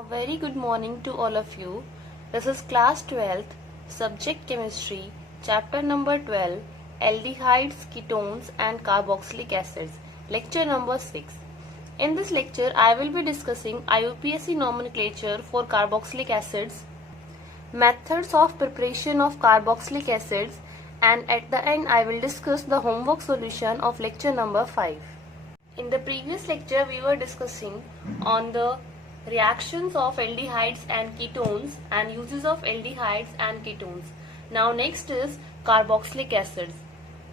A very good morning to all of you. This is class 12th, subject chemistry, chapter number 12, aldehydes, ketones and carboxylic acids, lecture number 6. In this lecture, I will be discussing IUPAC nomenclature for carboxylic acids, methods of preparation of carboxylic acids, and at the end I will discuss the homework solution of lecture number 5. In the previous lecture, we were discussing on the reactions of aldehydes and ketones and uses of aldehydes and ketones. Now next is carboxylic acids.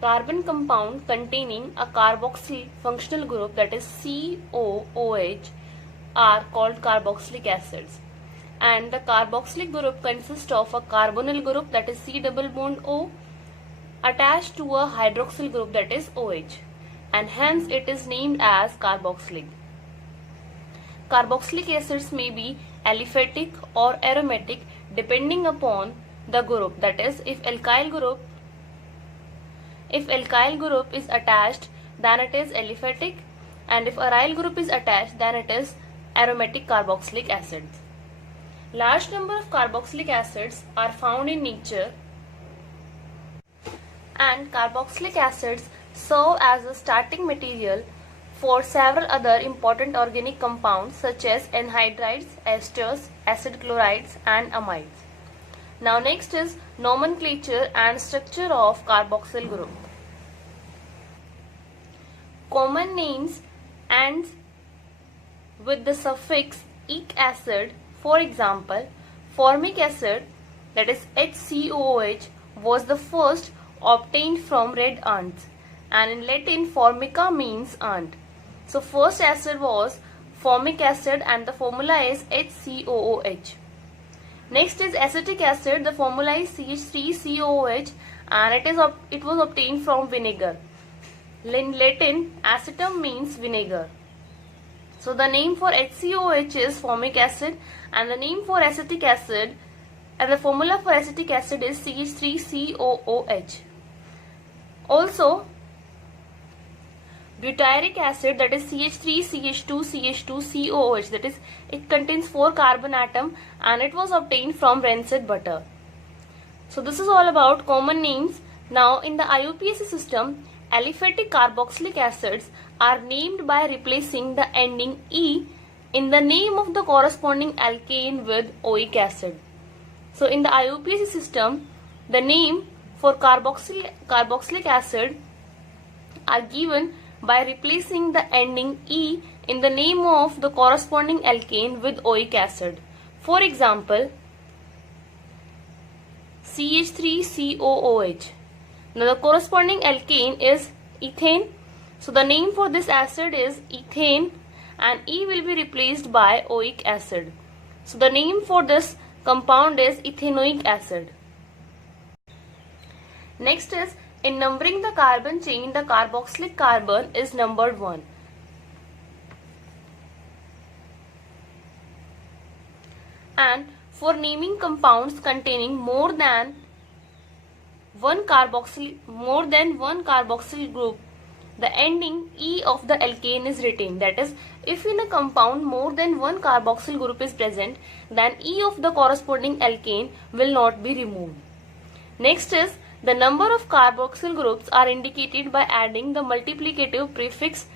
Carbon compound containing a carboxyl functional group, that is COOH, are called carboxylic acids. And the carboxylic group consists of a carbonyl group, that is C double bond O, attached to a hydroxyl group, that is OH, and hence it is named as carboxylic. Carboxylic acids may be aliphatic or aromatic depending upon the group, that is, if alkyl group is attached, then it is aliphatic, and if aryl group is attached, then it is aromatic carboxylic acids. Large number of carboxylic acids are found in nature, and carboxylic acids serve as a starting material for several other important organic compounds such as anhydrides, esters, acid chlorides and amides. Now next is nomenclature and structure of carboxyl group. Common names ends with the suffix ic acid. For example, formic acid, that is HCOOH, was the first obtained from red ants, and in Latin formica means ant. So first acid was formic acid and the formula is HCOOH. Next is acetic acid. The formula is CH3COOH and it was obtained from vinegar. In Latin, acetum means vinegar. So the name for HCOOH is formic acid, and the name for acetic acid and the formula for acetic acid is CH3COOH. Also, butyric acid, that is CH3CH2CH2COOH, that is, it contains 4 carbon atom and it was obtained from rancid butter. So this is all about common names. Now in the IUPAC system, aliphatic carboxylic acids are named by replacing the ending E in the name of the corresponding alkane with oic acid. So in the IUPAC system, the name for carboxylic acid are given by replacing the ending E in the name of the corresponding alkane with oic acid. For example, CH3COOH. Now the corresponding alkane is ethane. So the name for this acid is ethane and E will be replaced by oic acid. So the name for this compound is ethanoic acid. Next is, in numbering the carbon chain, the carboxylic carbon is numbered 1. And for naming compounds containing more than one carboxyl group, the ending E of the alkane is retained. That is, if in a compound more than one carboxyl group is present, then E of the corresponding alkane will not be removed. Next is, the number of carboxyl groups are indicated by adding the multiplicative prefix,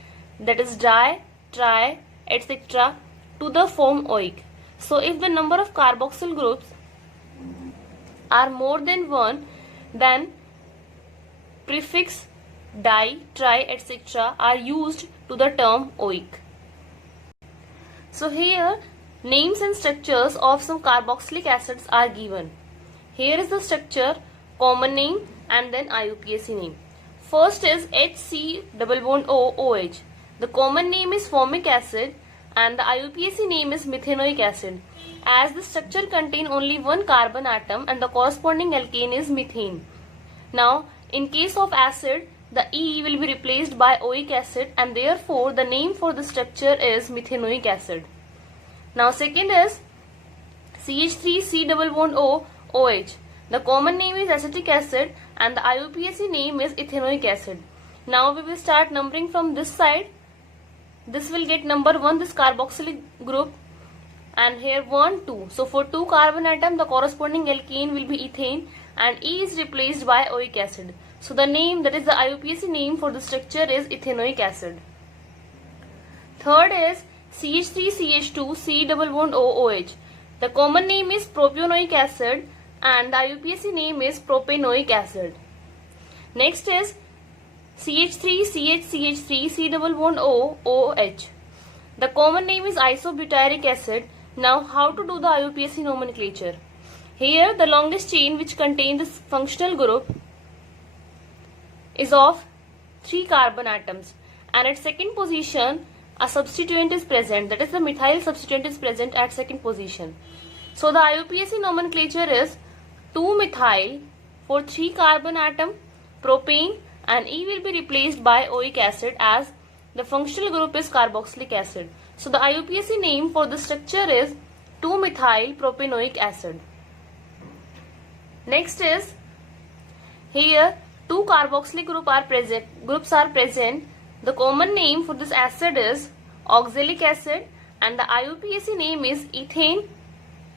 that is di, tri, etc. to the form oic. So if the number of carboxyl groups are more than one, then prefix di, tri, etc. are used to the term oic. So here names and structures of some carboxylic acids are given. Here is the structure, common name and then IUPAC name. First is HC double bond OOH. The common name is formic acid and the IUPAC name is methanoic acid. As the structure contains only one carbon atom and the corresponding alkane is methane. Now in case of acid, the E will be replaced by oic acid and therefore the name for the structure is methanoic acid. Now second is CH3C double bond OH. The common name is acetic acid and the IUPAC name is ethanoic acid. Now we will start numbering from this side. This will get number 1, this carboxylic group, and here 1, 2. So for 2 carbon atom, the corresponding alkane will be ethane, and E is replaced by oic acid. So the name, that is the IUPAC name for the structure, is ethanoic acid. Third is CH3CH2 C double bond OOH. The common name is propionoic acid and the IUPAC name is propanoic acid. Next is CH3CH3 C double bond OOH. The common name is isobutyric acid. Now how to do the IUPAC nomenclature? Here the longest chain which contains this functional group is of 3 carbon atoms, and at second position a substituent is present, that is the methyl substituent is present at second position. So the IUPAC nomenclature is 2-methyl for 3 carbon atom propane, and E will be replaced by oic acid as the functional group is carboxylic acid. So the IUPAC name for the structure is 2-methyl propanoic acid. Next is, here 2 carboxylic groups are present. The common name for this acid is oxalic acid, and the IUPAC name is ethane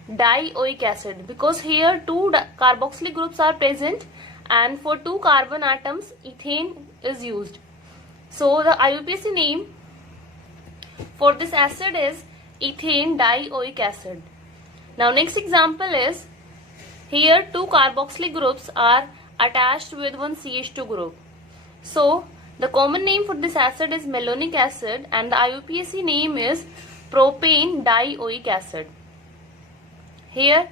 dioic acid, because here 2 carboxylic groups are present and for 2 carbon atoms ethane is used. So the IUPAC name for this acid is ethane dioic acid. Now next example is, here 2 carboxylic groups are attached with one CH2 group. So the common name for this acid is malonic acid, and the IUPAC name is propane dioic acid. Here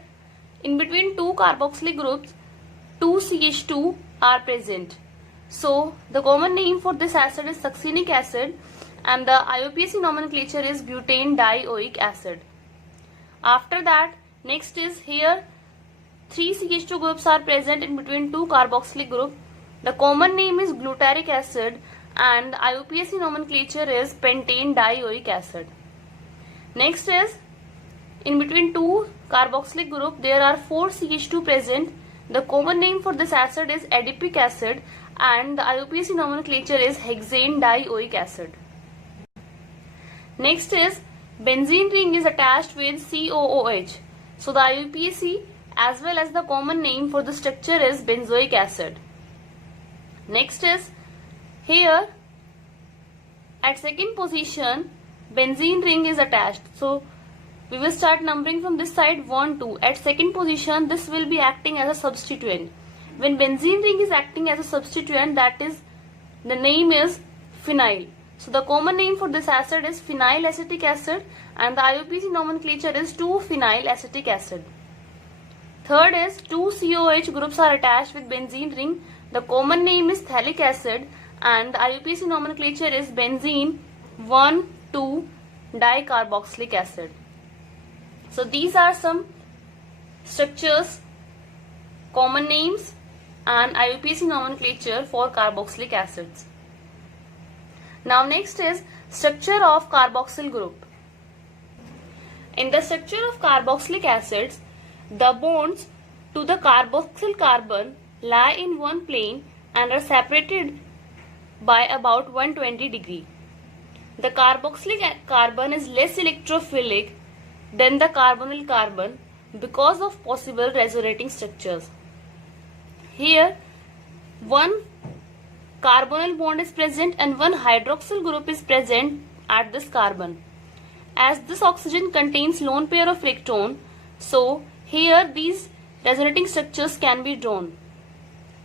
in between 2 carboxylic groups 2 CH2 are present. So the common name for this acid is succinic acid, and the IUPAC nomenclature is butane dioic acid. After that, next is, here 3 CH2 groups are present in between 2 carboxylic group. The common name is glutaric acid, and the IUPAC nomenclature is pentane dioic acid. Next is, in between 2 carboxylic group there are 4 CH2 present. The common name for this acid is adipic acid, and the IUPAC nomenclature is hexane dioic acid. Next is, benzene ring is attached with COOH. So the IUPAC as well as the common name for the structure is benzoic acid. Next is, here at second position benzene ring is attached. So we will start numbering from this side, 1, 2. At second position this will be acting as a substituent. When benzene ring is acting as a substituent, that is, the name is phenyl. So the common name for this acid is phenyl acetic acid, and the IUPAC nomenclature is 2-phenyl acetic acid. Third is, 2 COH groups are attached with benzene ring. The common name is phthalic acid, and the IUPAC nomenclature is benzene 1,2 dicarboxylic acid. So these are some structures, common names and IUPAC nomenclature for carboxylic acids. Now next is structure of carboxyl group. In the structure of carboxylic acids, the bonds to the carboxyl carbon lie in one plane and are separated by about 120 degrees. The carboxylic carbon is less electrophilic than the carbonyl carbon because of possible resonating structures. Here one carbonyl bond is present and one hydroxyl group is present at this carbon. As this oxygen contains lone pair of electron, so here these resonating structures can be drawn.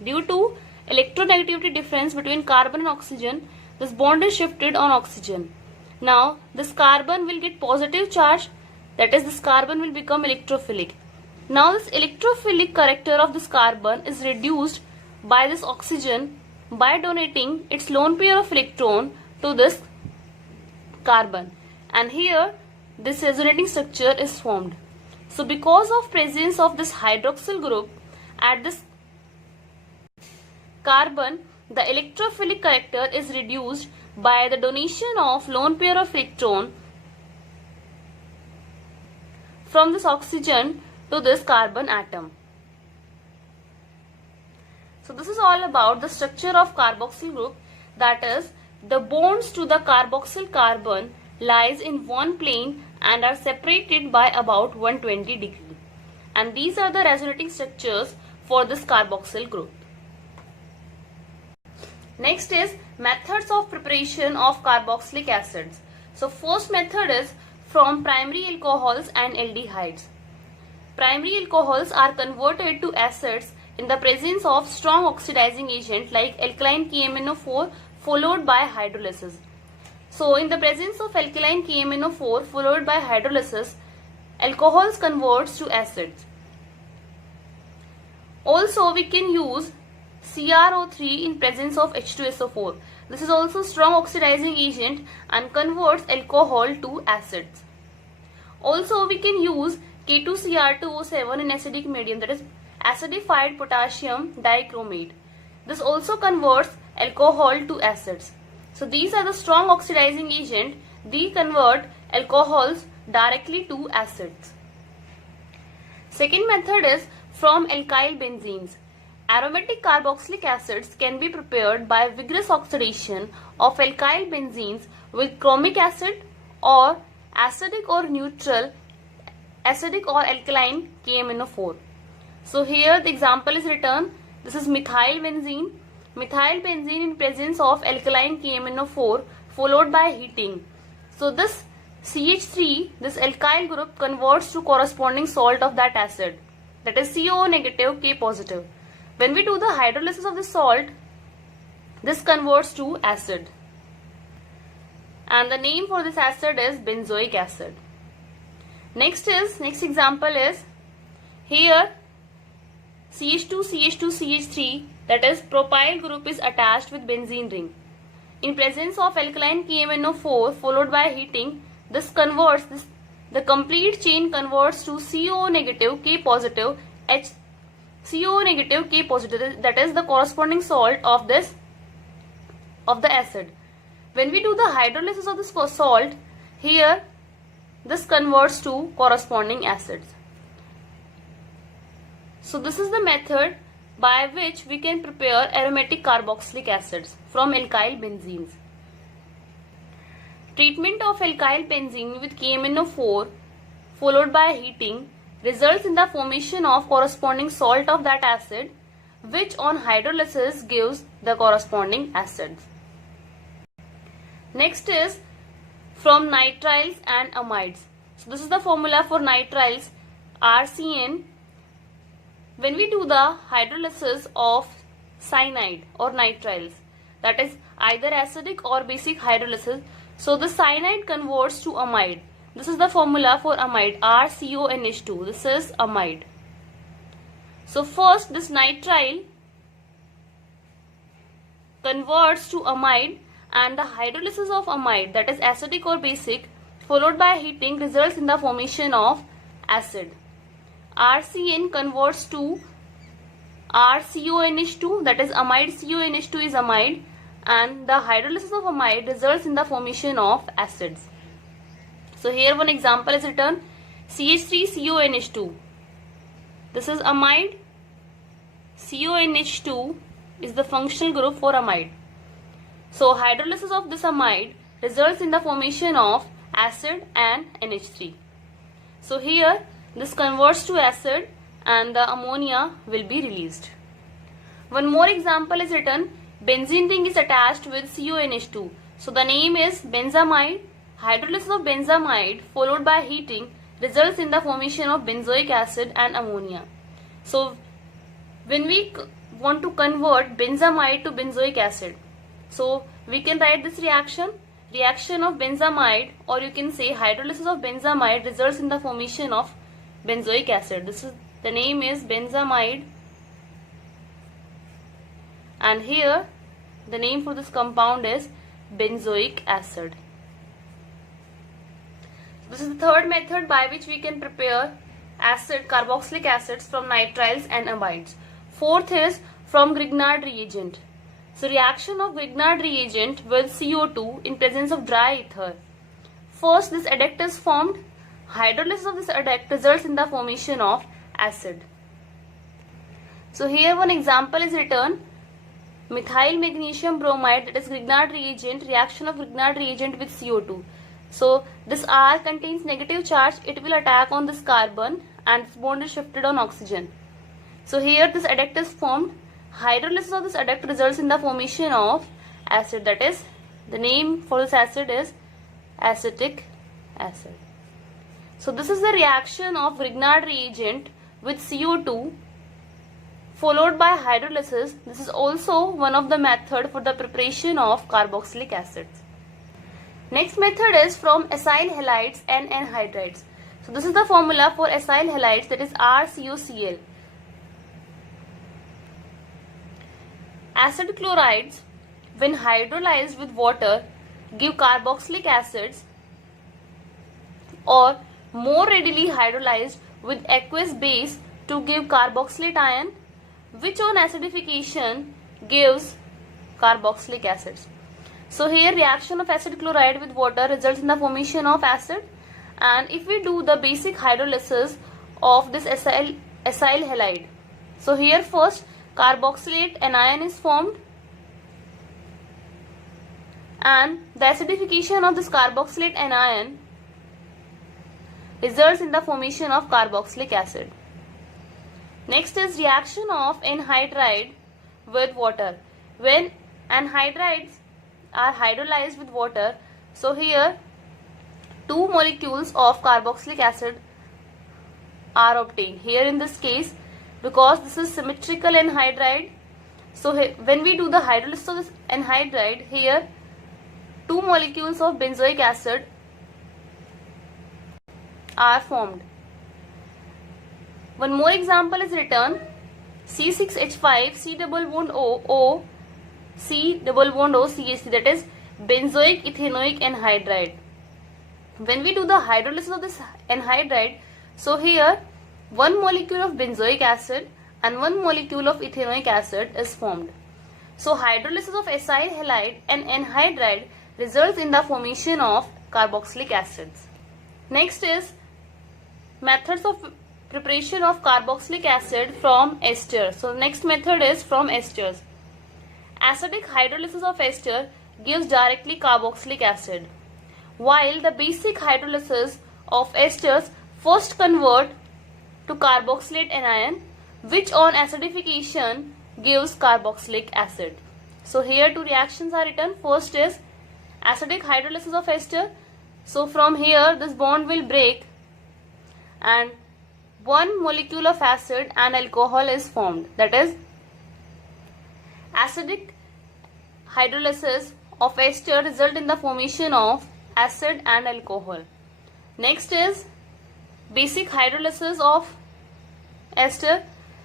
Due to electronegativity difference between carbon and oxygen, this bond is shifted on oxygen. Now this carbon will get positive charge, that is, this carbon will become electrophilic. Now this electrophilic character of this carbon is reduced by this oxygen by donating its lone pair of electron to this carbon, and here this resonating structure is formed. So because of presence of this hydroxyl group at this carbon, the electrophilic character is reduced by the donation of lone pair of electron from this oxygen to this carbon atom. So this is all about the structure of carboxyl group, that is, the bonds to the carboxyl carbon lies in one plane and are separated by about 120 degrees. And these are the resonating structures for this carboxyl group. Next is methods of preparation of carboxylic acids. So first method is from primary alcohols and aldehydes. Primary alcohols are converted to acids in the presence of strong oxidizing agent like alkaline KMnO4 followed by hydrolysis. So in the presence of alkaline KMnO4 followed by hydrolysis, alcohols converts to acids. Also we can use CrO3 in presence of H2SO4. This is also strong oxidizing agent and converts alcohol to acids. Also we can use K2Cr2O7 in acidic medium, that is acidified potassium dichromate. This also converts alcohol to acids. So these are the strong oxidizing agent. They convert alcohols directly to acids. Second method is from alkyl benzenes. Aromatic carboxylic acids can be prepared by vigorous oxidation of alkyl benzenes with chromic acid or acidic or neutral acidic or alkaline KMnO4. So here the example is written. This is methyl benzene. Methyl benzene in presence of alkaline KMnO4 followed by heating. So this CH3, this alkyl group converts to corresponding salt of that acid, that is COO negative, K positive. When we do the hydrolysis of the salt, this converts to acid. And the name for this acid is benzoic acid. Next example is here CH2, CH2, CH3, that is propyl group is attached with benzene ring. In presence of alkaline KMnO4 followed by heating, this converts, the complete chain converts to COO negative, K positive, COO negative, K positive, that is the corresponding salt of the acid. When we do the hydrolysis of this salt, here this converts to corresponding acids. So this is the method by which we can prepare aromatic carboxylic acids from alkyl benzenes. Treatment of alkyl benzene with KMnO4 followed by heating results in the formation of corresponding salt of that acid, which on hydrolysis gives the corresponding acids. Next is from nitriles and amides. So this is the formula for nitriles, RCN. When we do the hydrolysis of cyanide or nitriles, that is either acidic or basic hydrolysis, so the cyanide converts to amide. This is the formula for amide, RCONH2. This is amide. So first this nitrile converts to amide, and the hydrolysis of amide, that is acidic or basic, followed by heating results in the formation of acid. RCN converts to RCONH2, that is amide CONH2 is amide, and the hydrolysis of amide results in the formation of acids. So here one example is written, CH3CONH2. This is amide. CONH2 is the functional group for amide. So hydrolysis of this amide results in the formation of acid and NH3. So here this converts to acid and the ammonia will be released. One more example is written, benzene ring is attached with CONH2. So the name is benzamide. Hydrolysis of benzamide followed by heating results in the formation of benzoic acid and ammonia. So when we want to convert benzamide to benzoic acid, so we can write this reaction of benzamide, or you can say hydrolysis of benzamide results in the formation of benzoic acid. This is, the name is benzamide, and here the name for this compound is benzoic acid. This is the third method by which we can prepare carboxylic acids from nitriles and amides. Fourth is from Grignard reagent. So reaction of Grignard reagent with CO2 in presence of dry ether. First this adduct is formed. Hydrolysis of this adduct results in the formation of acid. So here one example is written, methyl magnesium bromide, that is Grignard reagent, reaction of Grignard reagent with CO2. So this R contains negative charge, it will attack on this carbon and its bond is shifted on oxygen. So here this adduct is formed. Hydrolysis of this adduct results in the formation of acid, that is, the name for this acid is acetic acid. So this is the reaction of Grignard reagent with CO2 followed by hydrolysis. This is also one of the method for the preparation of carboxylic acids. Next method is from acyl halides and anhydrides. So this is the formula for acyl halides, that is RCOCl. Acid chlorides, when hydrolyzed with water, give carboxylic acids, or more readily hydrolyzed with aqueous base to give carboxylate ion, which on acidification gives carboxylic acids. So here reaction of acid chloride with water results in the formation of acid, and if we do the basic hydrolysis of this acyl halide, so here first carboxylate anion is formed, and the acidification of this carboxylate anion results in the formation of carboxylic acid. Next is reaction of anhydride with water. When anhydrides are hydrolyzed with water, so here two molecules of carboxylic acid are obtained. Here in this case, because this is symmetrical anhydride, so when we do the hydrolysis of this anhydride, here two molecules of benzoic acid are formed. One more example is written: C6H5 C double bond O C double bond O CH3, that is benzoic ethanoic anhydride. When we do the hydrolysis of this anhydride, so here one molecule of benzoic acid and one molecule of ethanoic acid is formed. So hydrolysis of acyl halide and anhydride results in the formation of carboxylic acids. Next is methods of preparation of carboxylic acid from ester. So next method is from esters. Acidic hydrolysis of ester gives directly carboxylic acid, while the basic hydrolysis of esters first convert to carboxylate anion, which on acidification gives carboxylic acid. So here two reactions are written. First is acidic hydrolysis of ester. So from here this bond will break and one molecule of acid and alcohol is formed, that is acidic hydrolysis of ester result in the formation of acid and alcohol. Next is basic hydrolysis of ester.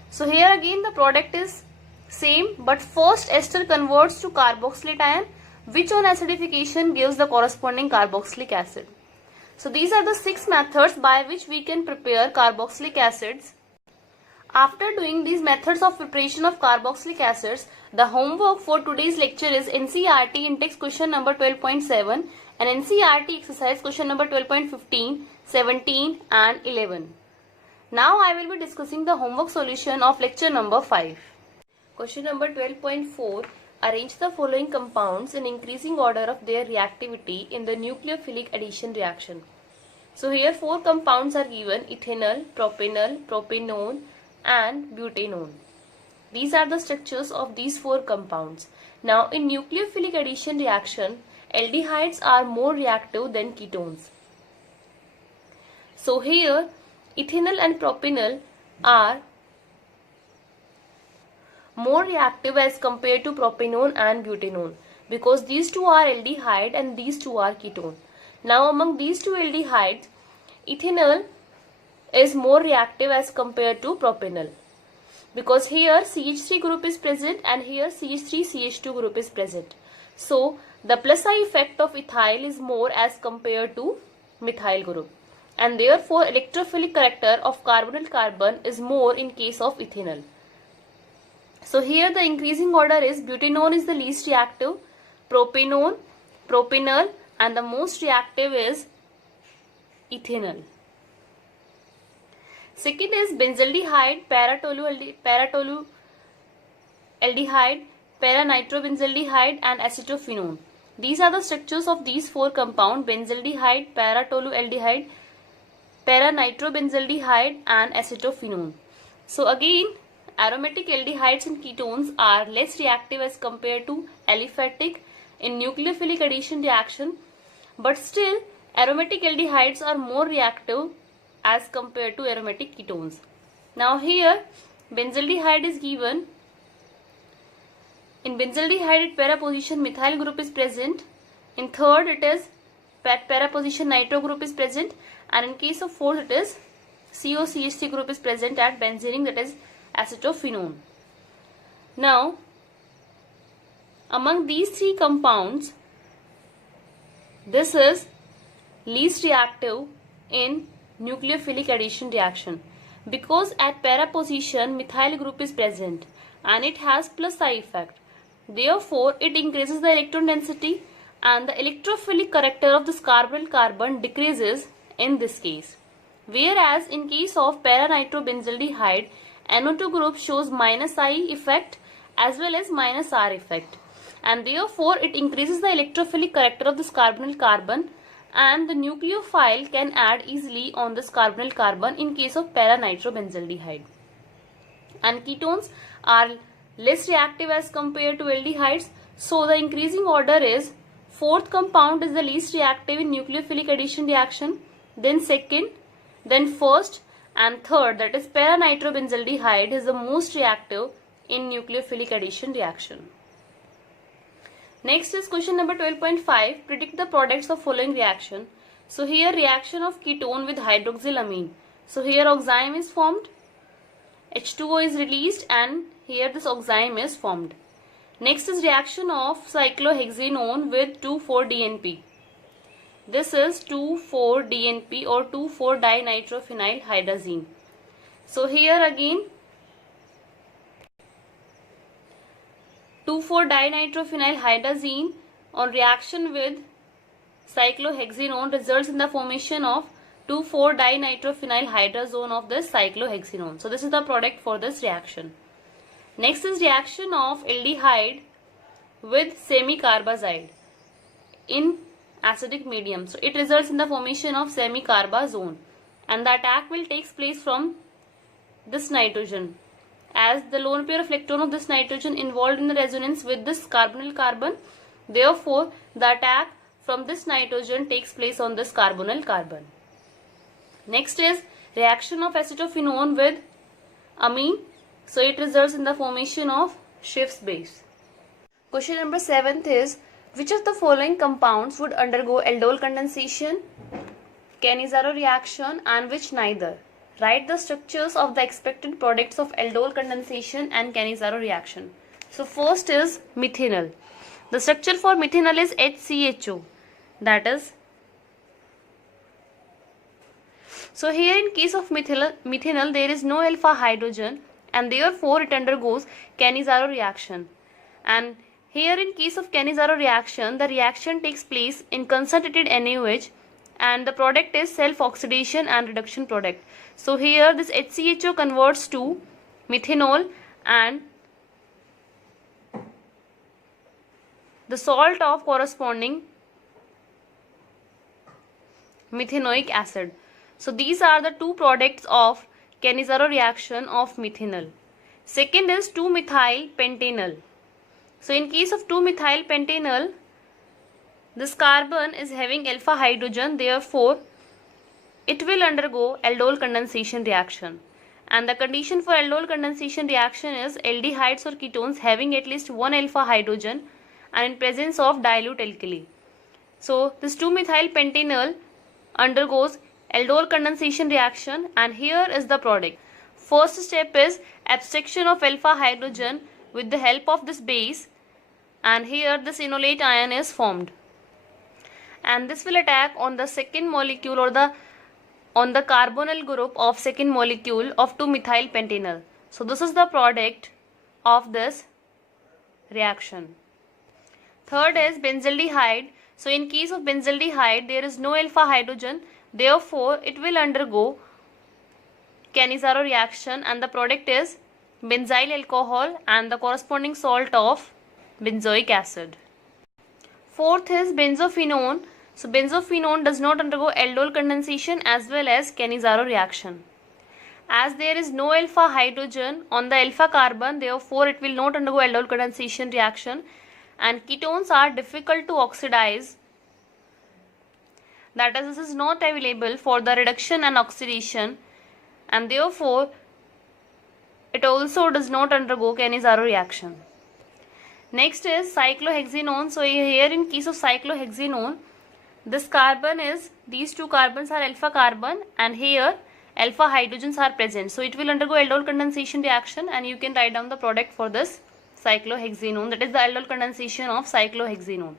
So here again the product is same, but first ester converts to carboxylate ion, which on acidification gives the corresponding carboxylic acid. So these are the 6 methods by which we can prepare carboxylic acids. After doing these methods of preparation of carboxylic acids, the homework for today's lecture is NCERT in-text question number 12.7 and NCERT exercise question number 12.15, 17 and 11. Now I will be discussing the homework solution of lecture number 5. Question number 12.4. Arrange the following compounds in increasing order of their reactivity in the nucleophilic addition reaction. So here 4 compounds are given: ethanol, propanol, propanone and butanone. These are the structures of these 4 compounds. Now in nucleophilic addition reaction, aldehydes are more reactive than ketones. So here ethanol and propanol are more reactive as compared to propanone and butanone, because these two are aldehyde and these two are ketone. Now among these two aldehydes, ethanol is more reactive as compared to propanol, because here CH3 group is present and here CH3CH2 group is present. So the plus I effect of ethyl is more as compared to methyl group, and therefore electrophilic character of carbonyl carbon is more in case of ethanol. So here the increasing order is: butanone is the least reactive, propanone, propanol, and the most reactive is ethanol. Second is benzaldehyde, paratolualdehyde, paranitrobenzaldehyde and acetophenone. These are the structures of these four compounds: benzaldehyde, para-tolualdehyde, para-nitrobenzaldehyde and acetophenone. So again, aromatic aldehydes and ketones are less reactive as compared to aliphatic in nucleophilic addition reaction, but still aromatic aldehydes are more reactive as compared to aromatic ketones. Now here benzaldehyde is given. In benzaldehyde at para position methyl group is present. In third it is para position nitro group is present, and in case of fourth it is COCH3 group is present at benzene ring, that is acetophenone. Now among these three compounds, this is least reactive in nucleophilic addition reaction because at para position methyl group is present and it has plus I effect. Therefore, it increases the electron density and the electrophilic character of this carbonyl carbon decreases in this case. Whereas in case of para-nitrobenzaldehyde, NO2 group shows minus I effect as well as minus R effect, and therefore it increases the electrophilic character of this carbonyl carbon, and the nucleophile can add easily on this carbonyl carbon in case of para-nitrobenzaldehyde. And ketones are less reactive as compared to aldehydes, so the increasing order is fourth compound is the least reactive in nucleophilic addition reaction, then second, then first, and third, that is para-nitrobenzaldehyde, is the most reactive in nucleophilic addition reaction. Next is question number 12.5. Predict the products of following reaction. So here reaction of ketone with hydroxylamine. So here oxime is formed, H2O is released, and here this oxime is formed. Next is reaction of cyclohexanone with 2,4-DNP. This is 2,4-DNP or 2,4-dinitrophenylhydrazine. So here again 2,4-dinitrophenylhydrazine on reaction with cyclohexanone results in the formation of 2,4-dinitrophenylhydrazone of this cyclohexanone. So this is the product for this reaction. Next is reaction of aldehyde with semicarbazide in acidic medium. So it results in the formation of semicarbazone, and the attack will take place from this nitrogen, as the lone pair of electron of this nitrogen involved in the resonance with this carbonyl carbon. Therefore, the attack from this nitrogen takes place on this carbonyl carbon. Next is reaction of acetophenone with amine. So it results in the formation of Schiff's base. Question number 7th is, which of the following compounds would undergo aldol condensation, Cannizzaro reaction, and which neither? Write the structures of the expected products of aldol condensation and Cannizzaro reaction. So first is methanol. The structure for methanol is HCHO, that is. So here in case of methanol there is no alpha hydrogen, and therefore it undergoes Cannizzaro reaction. And here in case of Cannizzaro reaction, the reaction takes place in concentrated NaOH, and the product is self-oxidation and reduction product. So here this HCHO converts to methanol and the salt of corresponding methanoic acid. So these are the two products of Cannizzaro reaction of methanol. Second is 2-methyl-pentanol. So in case of 2-methyl-pentanol, this carbon is having alpha hydrogen, therefore it will undergo aldol condensation reaction. And the condition for aldol condensation reaction is aldehydes or ketones having at least one alpha hydrogen and in presence of dilute alkali. So this 2-methyl-pentanol undergoes aldol condensation reaction, and here is the product. First step is abstraction of alpha hydrogen with the help of this base, and here this enolate ion is formed, and this will attack on the second molecule or on the carbonyl group of second molecule of 2-methyl-pentanol. So this is the product of this reaction. Third is benzaldehyde. So in case of benzaldehyde there is no alpha hydrogen, therefore it will undergo Cannizzaro reaction, and the product is benzyl alcohol and the corresponding salt of benzoic acid. Fourth is benzophenone. So benzophenone does not undergo aldol condensation as well as Cannizzaro reaction. As there is no alpha hydrogen on the alpha carbon, therefore it will not undergo aldol condensation reaction, and ketones are difficult to oxidize. That is, this is not available for the reduction and oxidation, and therefore it also does not undergo Cannizzaro reaction. Next is cyclohexanone. So here in case of cyclohexanone, this carbon is, these two carbons are alpha carbon, and here alpha hydrogens are present. So it will undergo aldol condensation reaction, and you can write down the product for this cyclohexanone, that is the aldol condensation of cyclohexanone.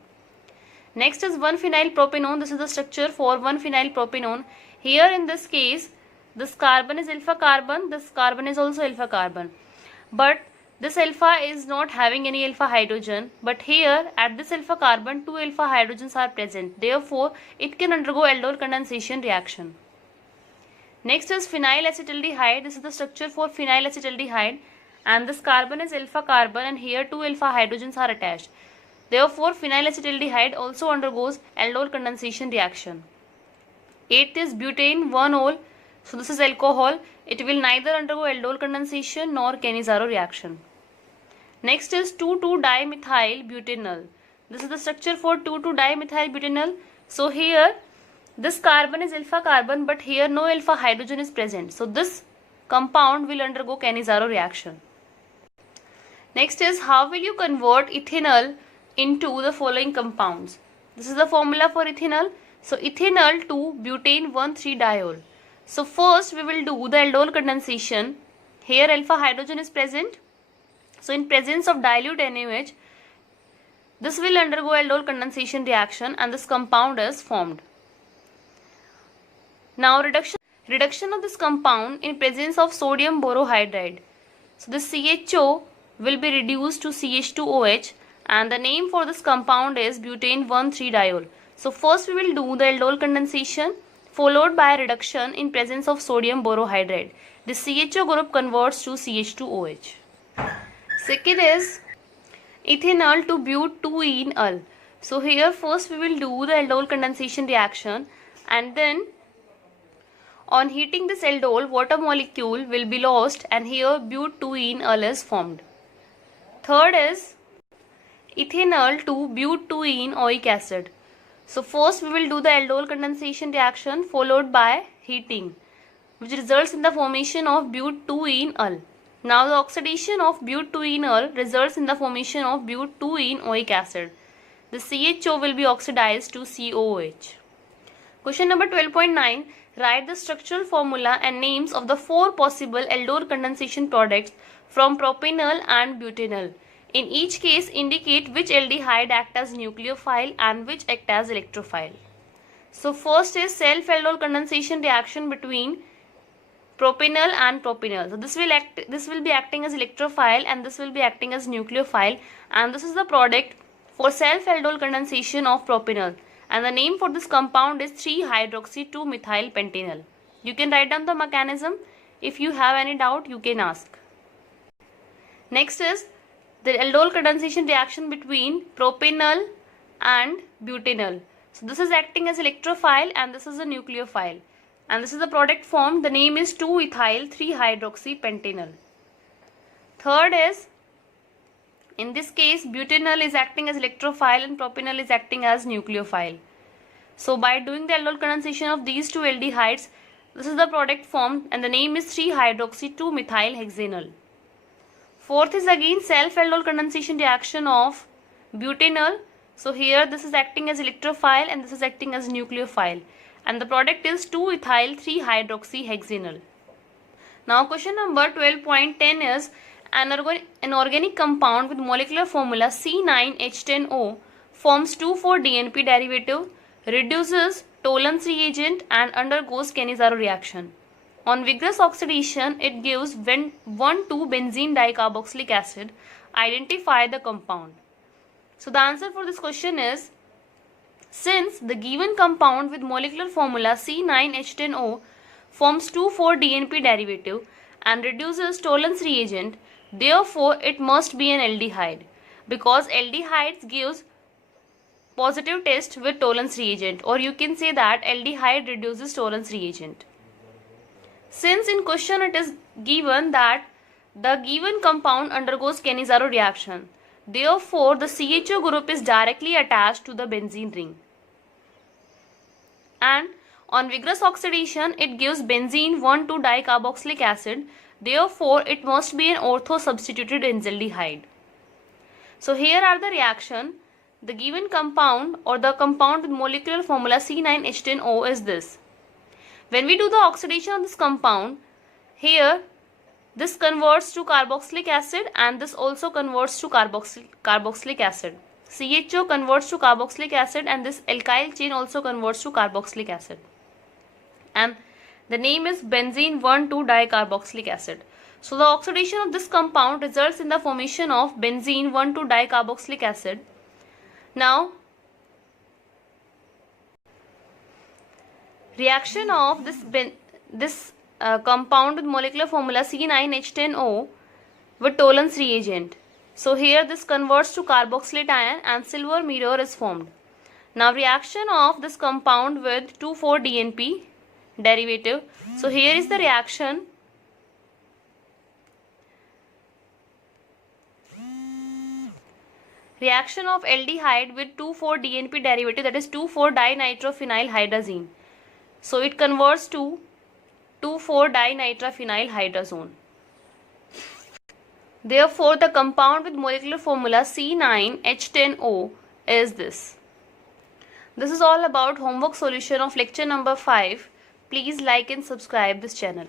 Next is 1-phenylpropanone. This is the structure for 1-phenylpropanone. Here in this case, this carbon is alpha carbon, this carbon is also alpha carbon, but this alpha is not having any alpha hydrogen, but here at this alpha carbon 2 alpha hydrogens are present, therefore it can undergo aldol condensation reaction. Next is phenylacetaldehyde. This is the structure for phenylacetaldehyde, and this carbon is alpha carbon, and here 2 alpha hydrogens are attached. Therefore, phenylacetaldehyde also undergoes aldol condensation reaction. Eighth is butane 1-ol. So this is alcohol. It will neither undergo aldol condensation nor Cannizzaro reaction. Next is 2,2-dimethyl-butanol. This is the structure for 2,2-dimethyl-butanol. So here this carbon is alpha carbon, but here no alpha hydrogen is present. So this compound will undergo Cannizzaro reaction. Next is, how will you convert ethanol into the following compounds? This is the formula for ethanol. So ethanol to butane 1,3-diol. So first we will do the aldol condensation. Here alpha hydrogen is present. So in presence of dilute NaOH, this will undergo aldol condensation reaction, and this compound is formed. Now reduction of this compound in presence of sodium borohydride. So this CHO will be reduced to CH2OH, and the name for this compound is butane 1,3-diol. So first we will do the aldol condensation, followed by reduction in presence of sodium borohydride. The CHO group converts to CH2OH. Second is ethanol to but2-enol. So here first we will do the aldol condensation reaction, and then on heating this aldol, water molecule will be lost, and here but2-enol is formed. Third is ethanol to but2-enoic acid. So first we will do the aldol condensation reaction followed by heating, which results in the formation of but2-enol. Now the oxidation of but2-enol results in the formation of but2-enoic acid. The CHO will be oxidized to COOH. Question number 12.9. Write the structural formula and names of the 4 possible aldol condensation products from propanol and butanol. In each case, indicate which aldehyde act as nucleophile and which act as electrophile. So first is self-aldol condensation reaction between propanol and propanol. So this will be acting as electrophile, and this will be acting as nucleophile, and this is the product for self-aldol condensation of propanol, and the name for this compound is 3-hydroxy-2-methylpentanol. You can write down the mechanism. If you have any doubt, you can ask. Next is the aldol condensation reaction between propanol and butanol. So this is acting as electrophile, and this is a nucleophile, and this is the product formed. The name is 2-ethyl-3-hydroxypentanol. Third is, in this case, butanol is acting as electrophile and propanol is acting as nucleophile. So by doing the aldol condensation of these two aldehydes, this is the product formed, and the name is 3-hydroxy-2-methylhexanol. Fourth is again self-aldol condensation reaction of butanol. So here this is acting as electrophile and this is acting as nucleophile, and the product is 2-ethyl-3-hydroxyhexanol. Now question number 12.10 is, an organic compound with molecular formula C9H10O forms 2,4-DNP derivative, reduces Tollens reagent and undergoes Cannizzaro reaction. On vigorous oxidation, it gives 1,2-benzene dicarboxylic acid. Identify the compound. So the answer for this question is, since the given compound with molecular formula C9H10O forms 2,4-DNP derivative and reduces Tollens reagent, therefore it must be an aldehyde, because aldehydes gives positive test with Tollens reagent, or you can say that aldehyde reduces Tollens reagent. Since in question it is given that the given compound undergoes Cannizzaro reaction, therefore the CHO group is directly attached to the benzene ring. And on vigorous oxidation, it gives benzene 1,2-dicarboxylic acid. Therefore, it must be an ortho-substituted benzaldehyde. So here are the reaction. The given compound or the compound with molecular formula C9H10O is this. When we do the oxidation of this compound, here this converts to carboxylic acid and this also converts to carboxylic acid. CHO converts to carboxylic acid and this alkyl chain also converts to carboxylic acid. And the name is benzene 1,2-dicarboxylic acid. So the oxidation of this compound results in the formation of benzene 1,2-dicarboxylic acid. Now, reaction of this compound with molecular formula C9H10O with Tollens reagent. So here this converts to carboxylate ion and silver mirror is formed. Now reaction of this compound with 2,4-DNP derivative. So here is the reaction. Reaction of aldehyde with 2,4-DNP derivative, that is 2,4-dinitrophenylhydrazine. So it converts to 2,4-dinitrophenylhydrazone. Therefore, the compound with molecular formula C9H10O is this. This is all about homework solution of lecture number 5. Please like and subscribe this channel.